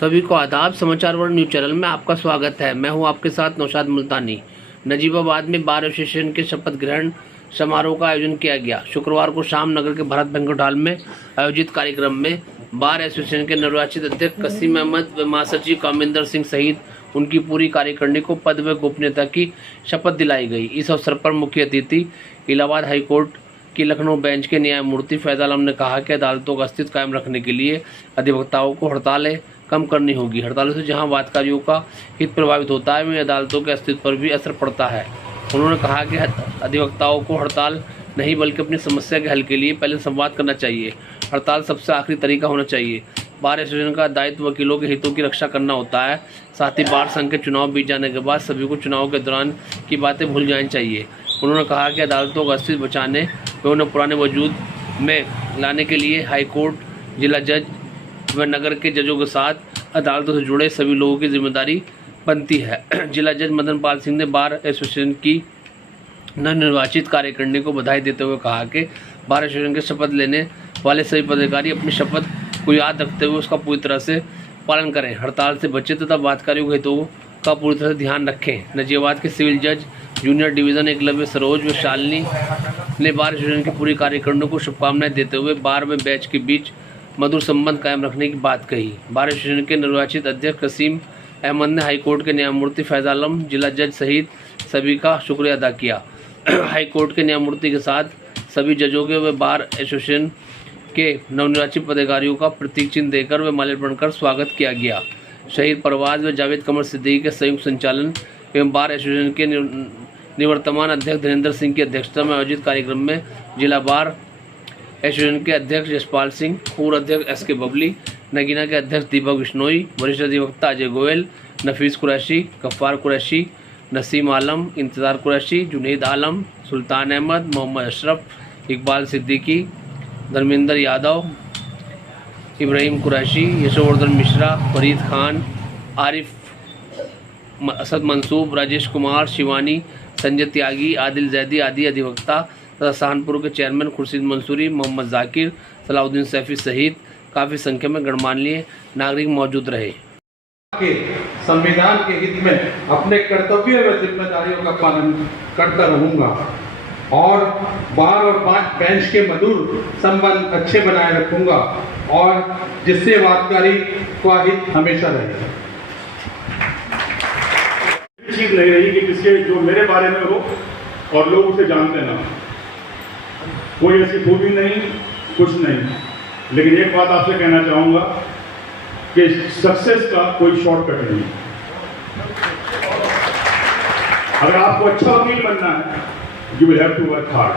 सभी को आदाब। समाचार वर्ल्ड न्यूज़ चैनल में आपका स्वागत है। मैं हूं आपके साथ नौशाद मुल्तानी। नजीबाबाद में बार एसोसिएशन के शपथ ग्रहण समारोह का आयोजन किया गया। शुक्रवार को शाम नगर के भारत बैंक्वेट हॉल में आयोजित कार्यक्रम में बार एसोसिएशन के नवनिर्वाचित अध्यक्ष कसीम अहमद व महासचिव कामिंदर सिंह सहित उनकी पूरी कार्यकारिणी को पद व गोपनीयता की शपथ दिलाई गई। इस अवसर पर मुख्य अतिथि इलाहाबाद हाईकोर्ट की लखनऊ बेंच के न्यायमूर्ति फैज आलम ने कहा कि अदालतों का अस्तित्व कायम रखने के लिए अधिवक्ताओं को हड़तालें कम करनी होगी। हड़तालों से जहां वादकारियों का हित प्रभावित होता है, वहीं अदालतों के अस्तित्व पर भी असर पड़ता है। उन्होंने कहा कि अधिवक्ताओं को हड़ताल नहीं बल्कि अपनी समस्या के हल के लिए पहले संवाद करना चाहिए। हड़ताल सबसे आखिरी तरीका होना चाहिए। बार एसोसिएशन का दायित्व वकीलों के हितों की रक्षा करना होता है। साथ ही बार संघ के चुनाव बीत जाने के बाद सभी को चुनाव के दौरान की बातें भूल जानी चाहिए। उन्होंने कहा कि अदालतों का अस्तित्व बचाने व उन्हें पुराने वजूद में लाने के लिए हाईकोर्ट, जिला जज व नगर के जजों के साथ अदालतों से जुड़े सभी लोगों की जिम्मेदारी बनती है। जिला जज मदन पाल सिंह ने बार एसोसिएशन की नवनिर्वाचित कार्यकारिणी को बधाई देते हुए कहा कि बार एसोसिएशन के शपथ लेने वाले सभी पदाधिकारी अपनी शपथ को याद रखते हुए उसका पूरी तरह से पालन करें, हड़ताल से बचें तथा वादकारियों के हितों का पूरी तरह से ध्यान रखें। नजीबाबाद के सिविल जज जूनियर डिवीज़न एकलव्य सरोज व शालिनी ने बार एसोसिएशन की पूरी कार्यकारिणी को शुभकामनाएं देते हुए बार में बैच के बीच मधुर संबंध कायम रखने की बात कही। बार एसोसिएशन के निर्वाचित अध्यक्ष कसीम अहमद ने हाईकोर्ट के न्यायमूर्ति फैज आलम, जिला जज सहित सभी का शुक्रिया अदा किया। हाईकोर्ट के न्यायमूर्ति के साथ सभी जजों के व बार एसोसिएशन के नवनिर्वाचित पदाधिकारियों का प्रतीक चिन्ह देकर व माल्यार्पण कर स्वागत किया गया। शहीद परवाज व जावेद कमर सिद्दीकी के संयुक्त संचालन एवं बार एसोसिएशन के निवर्तमान अध्यक्ष धीरेन्द्र सिंह की अध्यक्षता में आयोजित कार्यक्रम में जिला बार एसोसिएशन के अध्यक्ष यशपाल सिंह, पूर्व अध्यक्ष एस.के. बबली, नगीना के अध्यक्ष दीपक बिश्नोई, वरिष्ठ अधिवक्ता अजय गोयल, नफीस कुरैशी, गफ्फार कुरैशी, नसीम आलम, इंतजार कुरैशी, जुनैद आलम, सुल्तान अहमद, मोहम्मद अशरफ, इकबाल सिद्दीकी, धर्मेंद्र यादव, इब्राहिम कुरैशी, यशोवर्धन मिश्रा, फरीद खान, आरिफ असद मंसूब, राजेश कुमार, शिवानी, संजय त्यागी, आदिल जैदी आदि अधिवक्ता तथा सहारनपुर के चेयरमैन खुर्शीद मंसूरी, मोहम्मद जाकिर, सलाउद्दीन सैफी सहित काफ़ी संख्या में गणमान्य नागरिक मौजूद रहे। संविधान के हित में अपने कर्तव्य व जिम्मेदारियों का पालन करता रहूंगा और बार और बेंच के मधुर संबंध अच्छे बनाए रखूंगा और जिससे वादकारी का हित हमेशा रहेगा। चीज नहीं रही कि किसके जो मेरे बारे में हो और लोग उसे जानते ना, कोई ऐसी खूबी नहीं, कुछ नहीं। लेकिन एक बात आपसे कहना चाहूंगा कि सक्सेस का कोई शॉर्टकट नहीं। अगर आपको अच्छा वकील बनना है, you will have to work hard.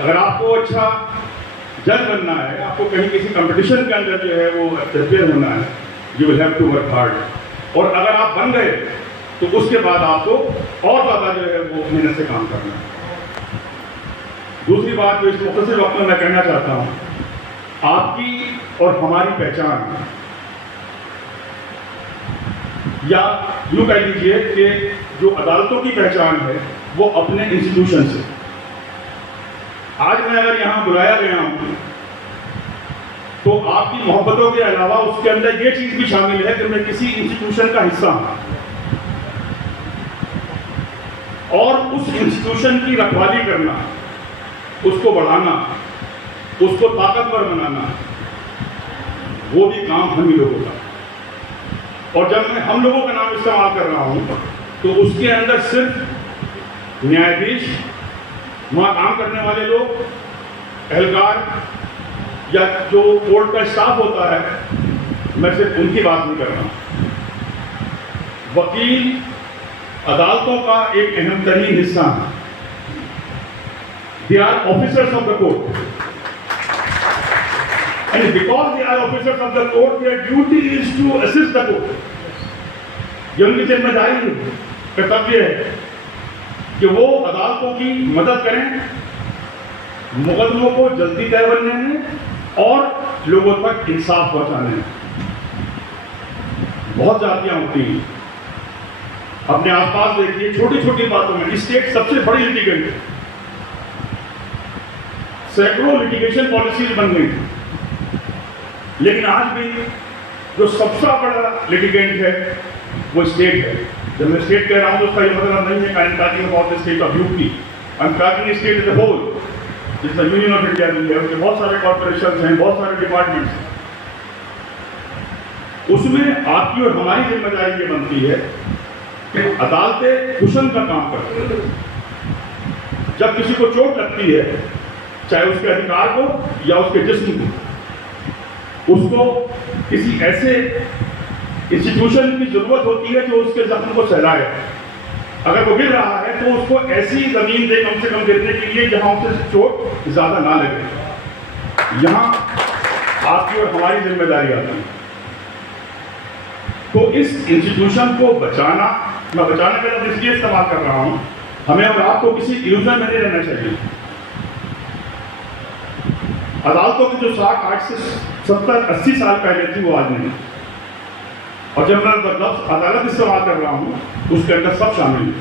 अगर आपको अच्छा जज बनना है, आपको कहीं किसी कंपटीशन के अंदर जो है वो प्रिपेयर होना है, you will have to work hard. और अगर आप बन गए तो उसके बाद आपको और ज़्यादा जो है वो मेहनत से काम करना है। दूसरी बात जो इस मुख्तसर वक्त में मैं कहना चाहता हूँ, आपकी और हमारी पहचान, या यूँ कह लीजिए कि जो अदालतों की पहचान है वो अपने इंस्टीट्यूशन से। आज मैं अगर यहाँ बुलाया गया हूँ तो आपकी मोहब्बतों के अलावा उसके अंदर ये चीज़ भी शामिल है कि मैं किसी इंस्टीट्यूशन का हिस्सा हूँ और उस इंस्टीट्यूशन की रखवाली करना, उसको बढ़ाना, उसको ताकतवर बनाना, वो भी काम हम ही लोगों का। और जब मैं हम लोगों का नाम इस्तेमाल कर रहा हूं तो उसके अंदर सिर्फ न्यायाधीश, वहां काम करने वाले लोग, एहलकार या जो कोर्ट का स्टाफ होता है, मैं सिर्फ उनकी बात नहीं कर रहा हूं। वकील अदालतों का एक अहम तरीन हिस्सा है। They are officers of the court, and because they are officers of the court, their duty is to assist the court. ये उनकी जिम्मेदारी, कर्तव्य है कि वो अदालतों की मदद करें, मुकदमों को जल्दी तय करने में और लोगों तक इंसाफ पहुंचाने में। बहुत जातियां होती हैं, अपने आसपास देखिए, छोटी छोटी बातों में स्टेट सबसे बड़ी लिटिगेंट है। सैकड़ों लिटिगेशन पॉलिसीज बन गई, लेकिन आज भी जो सबसे बड़ा लिटिगेंट है वो स्टेट है। जब मैं स्टेट कह रहा हूँ तो उसका ये मतलब नहीं है I am talking about the state of UP, I am talking state as a whole, जिसमें यूनियन ऑफ इंडिया भी है, उसके बहुत सारे कॉर्पोरेशन हैं, बहुत सारे डिपार्टमेंट्स हैं। उसमें आपकी और हमारी जिम्मेदारी ये बनती है कि अदालतें कुशन का काम करती हैं। जब किसी को चोट लगती है, चाहे उसके अधिकार को या उसके जिस्म को, उसको किसी ऐसे इंस्टीट्यूशन की जरूरत होती है जो उसके जख्म को सहलाए। अगर वो गिर रहा है तो उसको ऐसी जमीन दे कम से कम गिरने के लिए जहां उसे चोट ज्यादा ना लगे। यहां आपकी और हमारी जिम्मेदारी आती है। तो इस इंस्टीट्यूशन को बचाना, मैं बचाने का लफ्ज़ इसलिए इस्तेमाल कर रहा हूं, हमें और आपको किसी इल्यूजन में नहीं रहना चाहिए। अदालतों की जो साख आज से 70-80 साल पहले थी वो आज नहीं, और जब मैं लफ्ज़ अदालत इस्तेमाल कर रहा हूँ उसके अंदर सब शामिल हैं,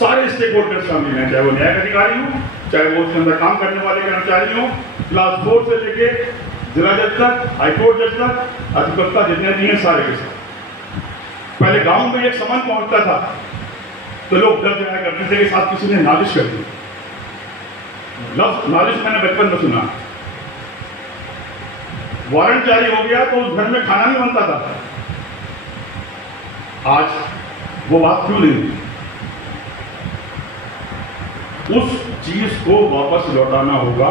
सारे स्टेक होल्डर शामिल हैं, चाहे वो न्यायिक अधिकारी हो, चाहे वो उसके अंदर काम करने वाले कर्मचारी हो, क्लास 4 से लेके जिला जज तक, हाईकोर्ट जज तक, अधिवक्ता जितने भी हैं सारे के साथ। पहले गांव में एक समन पहुंचता था तो लोग डर जाया करते थे कि साथ किसी ने नालिश कर दी। लफ्ज़ नालिश मैंने बचपन में सुना। वारंट जारी हो गया तो उस घर में खाना नहीं बनता था। आज वो बात क्यों नहीं? उस चीज को वापस लौटाना होगा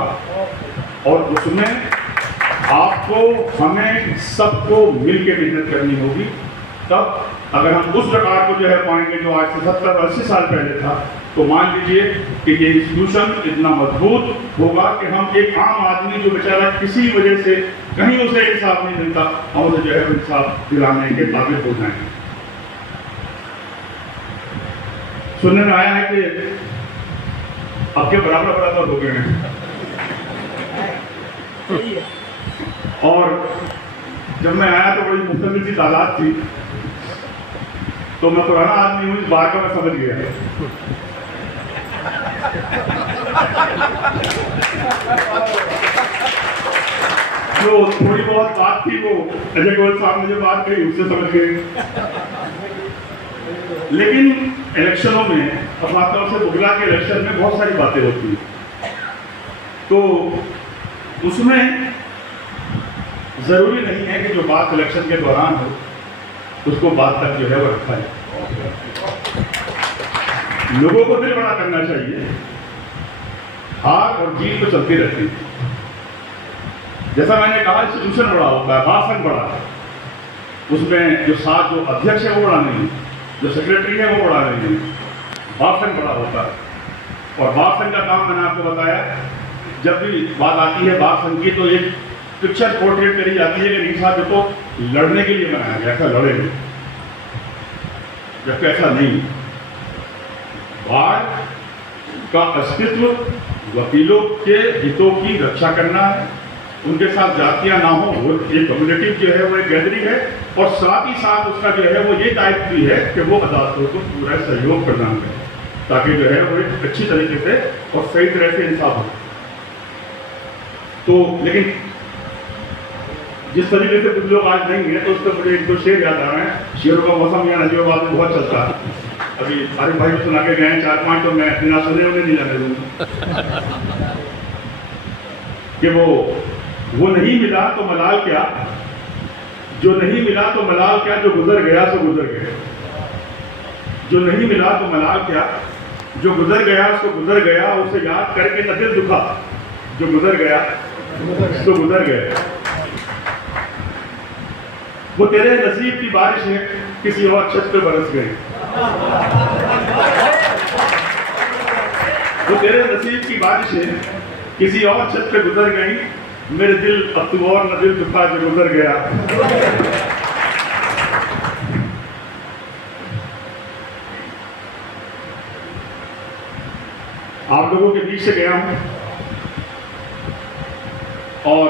और उसमें आपको, हमें, सबको मिलकर मेहनत करनी होगी। तब अगर हम उस प्रकार को जो है पाएंगे जो आज से 70-80 साल पहले था, तो मान लीजिए कि ये इंस्टीट्यूशन इतना मजबूत होगा कि हम एक आम आदमी जो बेचारा किसी वजह से कहीं उसे इंसाफ नहीं मिलता, हम उसे जो है इंसाफ दिलाने के काबिल हो जाएंगे। सुनने में आया है कि आपके बराबर हो गए हैं, और जब मैं आया तो बड़ी मुख्तलिफ सी तादाद थी, तो मैं पुराना आदमी हूँ, इस बात का मैं समझ गया। जो थोड़ी बहुत बात थी वो अजय गोयल साहब ने जो बात कही उससे समझ गए। लेकिन इलेक्शनों में, और खासतौर से बुगला के इलेक्शन में बहुत सारी बातें होती हैं, तो उसमें जरूरी नहीं है कि जो बात इलेक्शन के दौरान हो उसको बाद तक जो है वो रखा जाए। लोगों को दिल बड़ा करना चाहिए। हार और जीत तो चलती रहती है। जैसा मैंने कहा, इंस्टीट्यूशन बड़ा होता है, भाषण बड़ा है, उसमें जो साथ जो अध्यक्ष है वो बड़ा नहीं, जो सेक्रेटरी है वो बड़ा नहीं, भाषण बड़ा होता है। और भाषण का काम मैंने आपको बताया, जब भी बात आती है भाषण की तो एक पिक्चर पोर्ट्रेट करी जाती है कि नहीं साहब तो लड़ने के लिए बनाया गया, ऐसा लड़े नहीं, जबकि ऐसा नहीं। बार का अस्तित्व वकीलों के हितों की रक्षा करना है, उनके साथ जातियां ना हो, वो एक कम्युनिटी जो है वो एक गैदरिंग है, और साथ ही साथ उसका जो है वो ये दायित्व भी है कि वो अदालतों को पूरा सहयोग प्रदान करे, ताकि जो है वो एक अच्छी तरीके से और सही तरह से इंसाफ हो। तो लेकिन जिस तरीके से कुछ लोग आज नहीं है, तो उस पर मुझे एक दो शेर याद आ रहे हैं। शेरों का मौसम यहाँ नजीबाबाद में बहुत चलता है। अभी सारे भाई को सुना के गए हैं 4-5, तो मैं बिना सुने उन्हें नहीं जाने दूंगा कि वो नहीं मिला तो मलाल क्या, जो नहीं मिला तो मलाल क्या, जो गुजर गया सो गुजर गया। जो नहीं मिला तो मलाल क्या, जो गुजर गया सो गुजर गया, उसे याद करके न दिल दुखा, जो गुजर गया सो गुजर गया। वो तेरे नसीब की बारिश है, किसी और छत पे बरस गई। वो तेरे नसीब की बारिश है, किसी और छत पे गुजर गई। मेरे दिल अब तू और न दिल दुखा जो गुजर गया। आप लोगों के बीच से गया हूं, और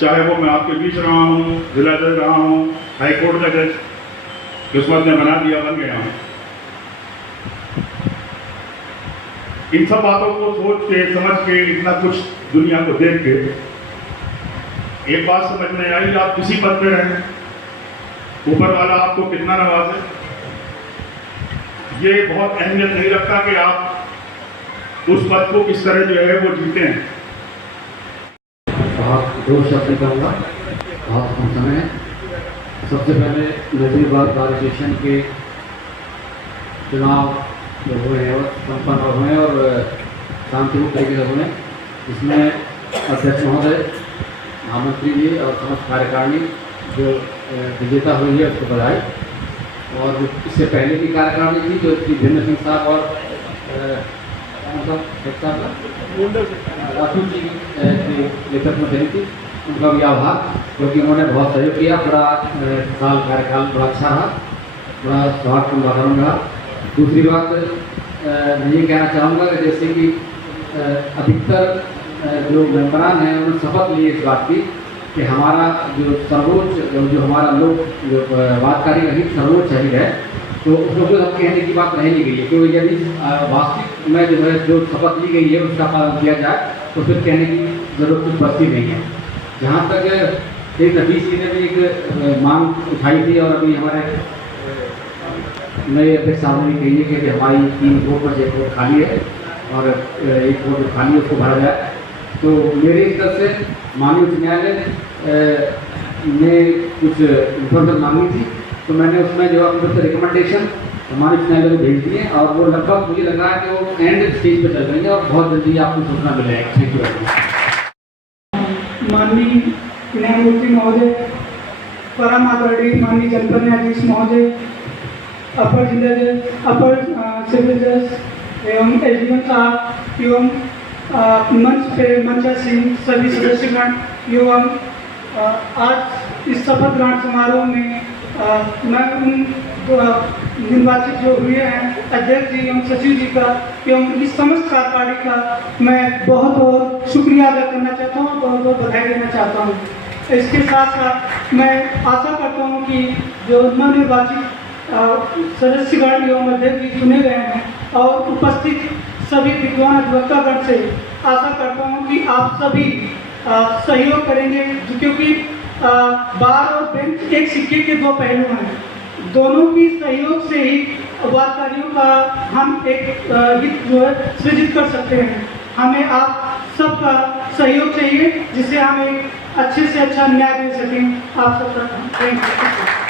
चाहे वो मैं आपके बीच रहा हूं, जिला जज रहा हूं, हाई कोर्ट का जज, किस्मत ने बना दिया, बन गया हूं। इन सब बातों को सोच के समझ के इतना कुछ दुनिया को देख के एक बात समझ में आई, आप किसी पद पे रहें, ऊपर वाला आपको कितना नवाजे, ये बहुत अहमियत नहीं रखता कि आप उस पद को किस तरह जो है वो जीते हैं। बहुत दो शब्द कहूँगा, बहुत कम समय है। सबसे पहले नजीबाबाद बार एसोसिएशन के चुनाव जो हुए हैं वो संपन्न हुए और शांतिपूर्ण तरीके से हुए। इसमें अध्यक्ष महोदय, महामंत्री जी और समस्त कार्यकारिणी जो विजेता हुई है उसको बधाई। और इससे पहले की कार्यकारिणी थी जो कि भिन्न सिंह साहब और राठौर जी के नेतृत्व में बनी थी, उनका भी आभार, क्योंकि उन्होंने बहुत सहयोग किया। पूरा साल कार्यकाल बड़ा अच्छा रहा, बड़ा सौहार्दपूर्ण वातावरण रहा। दूसरी बात मैं ये कहना चाहूँगा कि जैसे कि अधिकतर जो मेम्बरान हैं उन्होंने शपथ ली इस बात की कि हमारा जो सर्वोच्च जो हमारा लोक जो वादकारी का हित सर्वोच्च हित है, तो उसको जो हम कहने की बात नहीं ली गई है। क्योंकि यदि वास्तविक में जो है जो शपथ ली गई है उसका पालन किया जाए तो फिर कहने की जरूरत कुछ बचती नहीं है। जहाँ तक एक नबीस जी ने भी एक मांग उठाई थी और अभी हमारे नए अध्यक्ष साहब ने कही है कि हमारी 3 वोट पर 1 वोट खाली है और 1 वोट खाली है उसको भरा जाए। तो मेरे इस तरफ से माननीय उच्च न्यायालय ने कुछ इन्फॉर्मेशन मांगी थी, तो मैंने उसमें जो अपनी रिकमेंडेशन माननीय उच्च न्यायालय को भेज दिए और वो लगभग मुझे लगा है कि वो एंड स्टेज पर चल रही है और बहुत जल्दी आपको सूचना मिलेगा। Thank you very much. माननीय न्यायमूर्ति महोदय, परम आदरणीय माननीय जनपद न्यायाधीश महोदय, अपर जिला जज, अपर सिविल जज एवं एसडीएम साहब एवं मंच पे मंचासीन सभी सदस्यगण एवं आज इस शपथ ग्रहण समारोह में मैं उन निर्वाचित जो हुए हैं अध्यक्ष जी एवं सचिव जी का एवं उनकी समस्त कार्यकारिणी का मैं बहुत बहुत शुक्रिया अदा करना चाहता हूँ, बहुत बहुत बधाई देना चाहता हूँ। इसके साथ साथ मैं आशा करता हूँ कि जो नवनिर्वाचित सदस्यगण एवं अध्यक्ष जी चुने गए हैं और उपस्थित सभी विद्वान अधिवक्तागण से आशा करता हूँ कि आप सभी सहयोग करेंगे, क्योंकि बार और बेंच एक सिक्के के 2 पहलू हैं। दोनों की सहयोग से ही वादकारियों का हम एक हित जो है सृजित कर सकते हैं। हमें आप सबका सहयोग चाहिए जिससे हम एक अच्छे से अच्छा न्याय दे सकें। आप सबका थैंक यू।